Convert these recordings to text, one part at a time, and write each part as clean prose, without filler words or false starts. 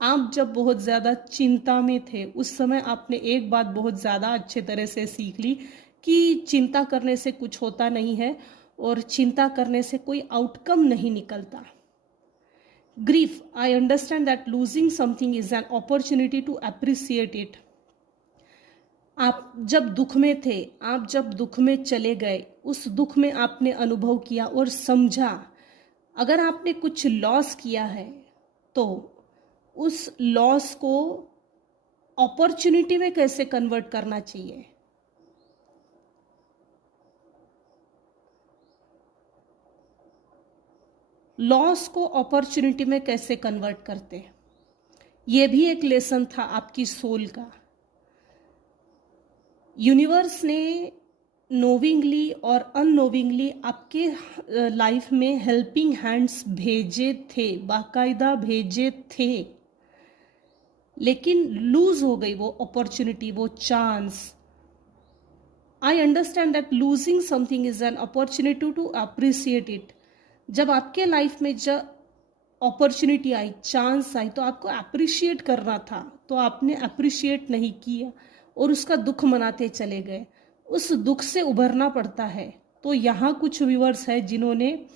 आप जब बहुत ज़्यादा चिंता में थे, उस समय आपने एक बात बहुत ज़्यादा अच्छे तरह से सीख ली कि चिंता करने से कुछ होता नहीं है और चिंता करने से कोई आउटकम नहीं निकलता। Grief, I understand that losing something is an opportunity to appreciate it. आप जब दुख में थे, आप जब दुख में चले गए, उस दुख में आपने अनुभव किया और समझा। अगर आपने कुछ लॉस किया है तो उस लॉस को अपॉर्चुनिटी में कैसे कन्वर्ट करना चाहिए। लॉस को अपॉर्चुनिटी में कैसे कन्वर्ट करते हैं, यह भी एक लेसन था आपकी सोल का। यूनिवर्स ने नोविंगली और अननोविंगली आपके लाइफ में हेल्पिंग हैंड्स भेजे थे, बाकायदा भेजे थे, लेकिन लूज हो गई वो अपॉर्चुनिटी, वो chance. I understand that losing something is an opportunity to appreciate it. जब आपके लाइफ में जब अपॉर्चुनिटी आई, चांस आई, तो आपको अप्रिशिएट करना था, तो आपने अप्रिशिएट नहीं किया और उसका दुख मनाते चले गए। उस दुख से उभरना पड़ता है। तो यहाँ कुछ व्यूअर्स है जिन्होंने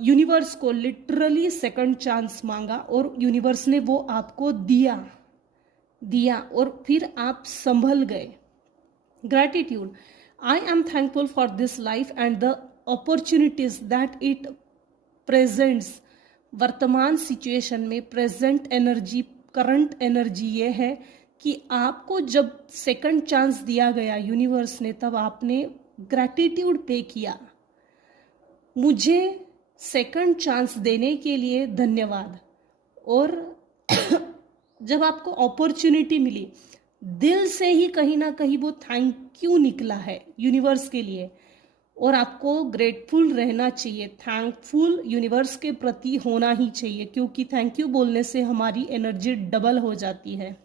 यूनिवर्स को लिटरली सेकंड चांस मांगा और यूनिवर्स ने वो आपको दिया और फिर आप संभल गए। Gratitude, I am thankful for this life and the opportunities that it presents. वर्तमान सिचुएशन में प्रेजेंट एनर्जी, करंट एनर्जी ये है कि आपको जब सेकंड चांस दिया गया यूनिवर्स ने, तब आपने ग्रैटिट्यूड पे किया। मुझे सेकंड चांस देने के लिए धन्यवाद। और जब आपको अपॉर्चुनिटी मिली, दिल से ही कहीं ना कहीं वो थैंक यू निकला है यूनिवर्स के लिए, और आपको ग्रेटफुल रहना चाहिए, थैंकफुल यूनिवर्स के प्रति होना ही चाहिए, क्योंकि थैंक यू बोलने से हमारी एनर्जी डबल हो जाती है।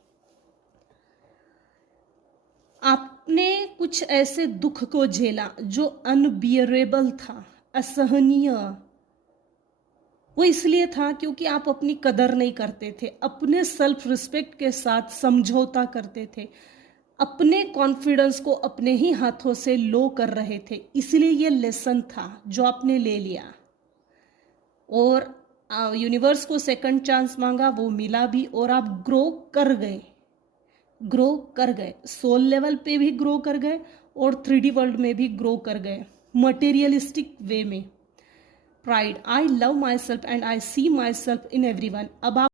आपने कुछ ऐसे दुख को झेला जो अनबियरेबल था, असहनीय। वो इसलिए था क्योंकि आप अपनी कदर नहीं करते थे, अपने सेल्फ रिस्पेक्ट के साथ समझौता करते थे, अपने कॉन्फिडेंस को अपने ही हाथों से लो कर रहे थे। इसलिए ये लेसन था जो आपने ले लिया और यूनिवर्स को सेकंड चांस मांगा, वो मिला भी और आप ग्रो कर गए। सोल लेवल पे भी ग्रो कर गए और 3D वर्ल्ड में भी ग्रो कर गए, मटेरियलिस्टिक वे में। Pride, I love myself and I see myself in everyone. अब आप